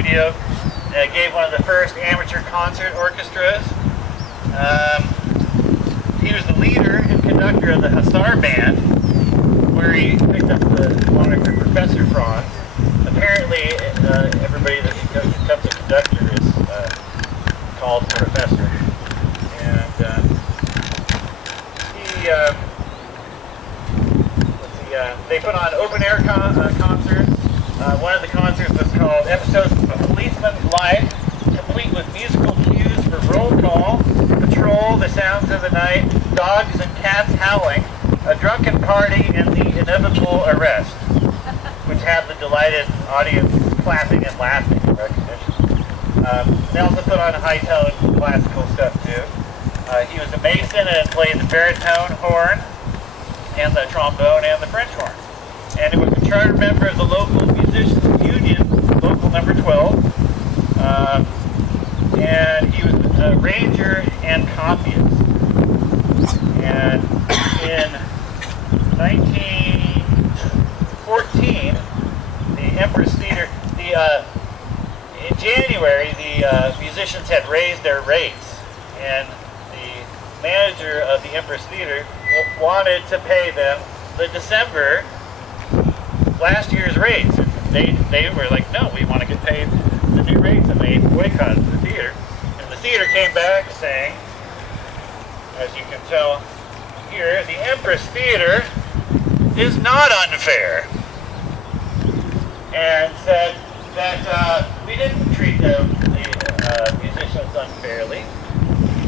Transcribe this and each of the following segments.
studio. Gave one of the first amateur concert orchestras. He was the leader and conductor of the Hussar Band, where he picked up the moniker Professor Franz. Apparently, everybody that becomes a conductor is called Professor. And they put on open-air concerts. One of the concerts was called Episodes of a Policeman's Life, complete with musical cues for roll call, patrol, the sounds of the night, dogs and cats howling, a drunken party, and the inevitable arrest, which had the delighted audience clapping and laughing in recognition. They also put on high-tone classical stuff too. He was a mason and played the baritone horn, and the trombone, and the French horn. And he was a charter member of the local musicians union, local number 12. And he was a ranger and copyist. And in 1914, the Empress Theater, in January, the musicians had raised their rates, and the manager of the Empress Theater wanted to pay them the December last year's rates. They were like, no, we want to get paid the new rates, and they boycotted the theater. And the theater came back saying, as you can tell here, the Empress Theater is not unfair, and said that we didn't treat the musicians unfairly.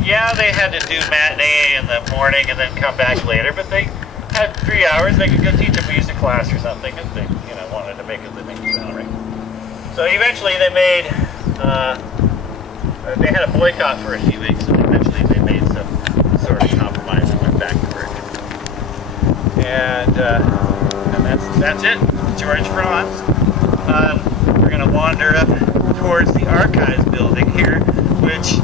Yeah, they had to do matinee in the morning and then come back later, but they had 3 hours. They could go teach a music class or something if they, wanted to make a living salary. So eventually they made, they had a boycott for a few weeks, and eventually they made some sort of compromise and went back to work. And that's it, George Franz. We're going to wander up towards the Archives building here, which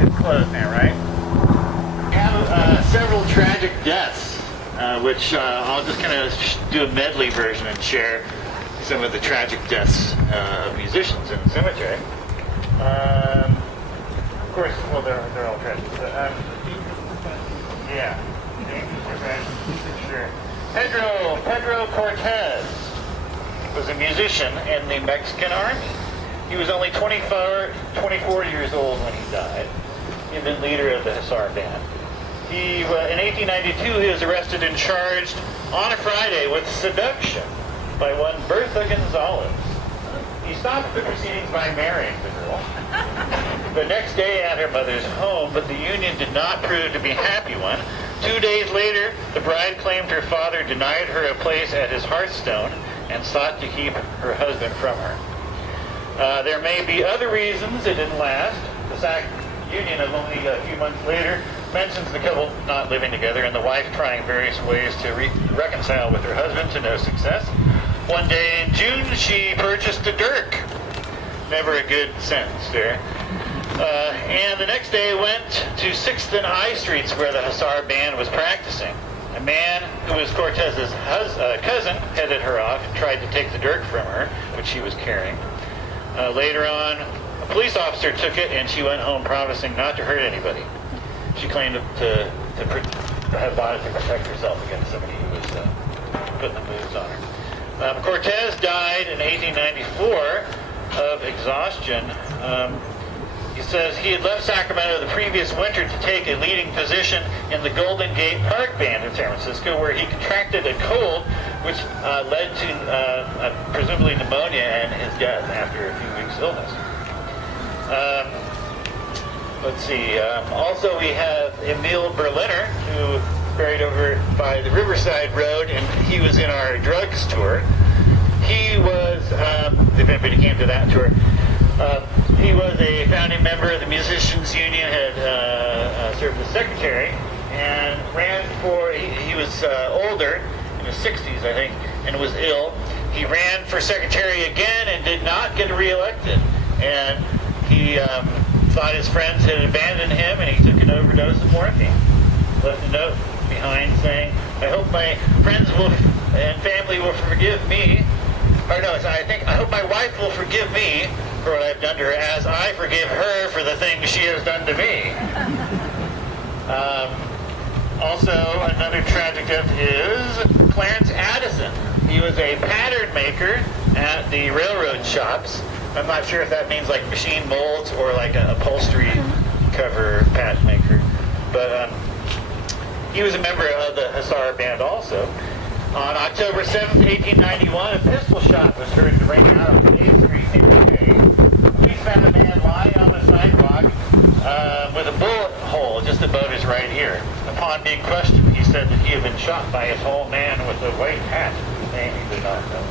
it's closed now, right? We have several tragic deaths, which I'll just kind of do a medley version and share some of the tragic deaths of musicians in the cemetery. Of course, well, they're all tragic. But, yeah, sure. Pedro Cortez was a musician in the Mexican Army. He was only 24 years old when he died. He had been leader of the Hussar Band. In 1892, he was arrested and charged on a Friday with seduction by one Bertha Gonzalez. He stopped the proceedings by marrying the girl the next day at her mother's home, but the union did not prove to be a happy one. 2 days later, the bride claimed her father denied her a place at his hearthstone and sought to keep her husband from her. There may be other reasons it didn't last. The SAC union of only a few months later mentions the couple not living together and the wife trying various ways to reconcile with her husband to no success. One day in June, she purchased a dirk. Never a good sentence there. And the next day went to 6th and I Streets where the Hussar Band was practicing. A man who was Cortez's cousin headed her off and tried to take the dirk from her, which she was carrying. Later on, a police officer took it and she went home promising not to hurt anybody. She claimed to have bought it to protect herself against somebody who was putting the moves on her. Cortez died in 1894 of exhaustion. He says he had left Sacramento the previous winter to take a leading position in the Golden Gate Park Band in San Francisco, where he contracted a cold, which led to presumably pneumonia and his death after a few weeks' illness. Let's see. Also, we have Emil Berliner, who buried over by the Riverside Road, and he was in our drugs tour. He was, if anybody came to that tour, he was a founding member of the Musicians Union, had served as secretary, and ran for, he was older, in his 60s, I think, and was ill. He ran for secretary again and did not get reelected. And he thought his friends had abandoned him, and he took an overdose of morphine. Left a note behind saying, "I hope my friends and family will forgive me or no, I hope my wife will forgive me for what I've done to her as I forgive her for the things she has done to me. Also, another tragic death is Clarence Addison. He was a pattern maker at the railroad shops. I'm not sure if that means like machine molds or like an upholstery cover pattern maker. But he was a member of the Hussar Band also. On October 7th, 1891, a pistol shot was heard to ring out on 8th Street near Bay. Police found a man lying on the sidewalk with a bullet hole just above his right ear. Upon being questioned, he said that he had been shot by a tall man with a white hat, whose name he did not know.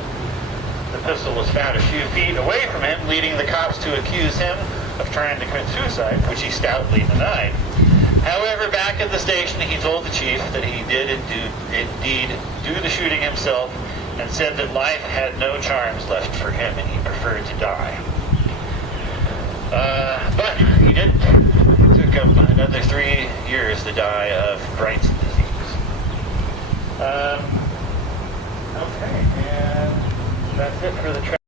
The pistol was found a few feet away from him, leading the cops to accuse him of trying to commit suicide, which he stoutly denied. However, back at the station, he told the chief that he did indeed do the shooting himself and said that life had no charms left for him and he preferred to die. But he didn't. It took him another 3 years to die of Bright's disease. Okay, and that's it for the